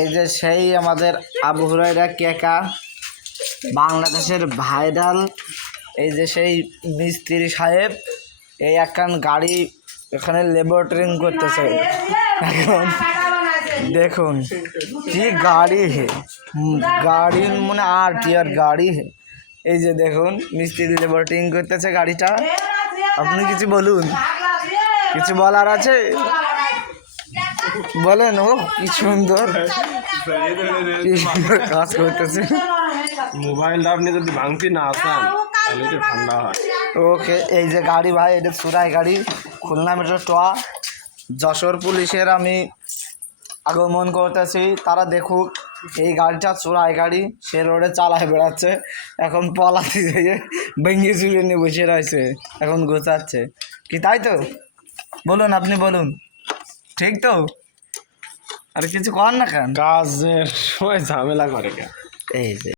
এই যে সেই আমাদের আবু হুরায়রা কেকা, বাংলাদেশের ভাইরাল। এই যে সেই মিস্ত্রি সাহেব, এই একখান গাড়ি এখানে লেবরেটরিং করতেছে। এখন দেখুন কি গাড়ি হে, গাড়ির মনে আর গাড়ি হে। এই যে দেখুন মিস্ত্রি লেবরেটরিং করতেছে গাড়িটা। আপনি কিছু বলুন, কিছু বলার আছে বলেন। ও কি সুন্দর কাজ করতেছে। মোবাইলটা আপনি যদি ভাঙতি না আসেন তাহলে এটা ঠান্ডা হয়। ওকে, এই যে গাড়ি ভাই, এটা চুরাই গাড়ি, খুলনা মেট্রো টোয়া। যশোর পুলিশের আমি আগমন করতেছি, তারা দেখুক এই গাড়িটা চোরাই গাড়ি, সে রোডে চালায় বেড়াচ্ছে। এখন পলাতে গিয়ে ভেঙে চুলে নিয়ে বসে রয়েছে, এখন গোছাচ্ছে কি, তাই তো? বলুন, আপনি বলুন, ঠিক তো? আর কিছু কর না কেন, কাজের সময় ঝামেলা করে কেন? এই যে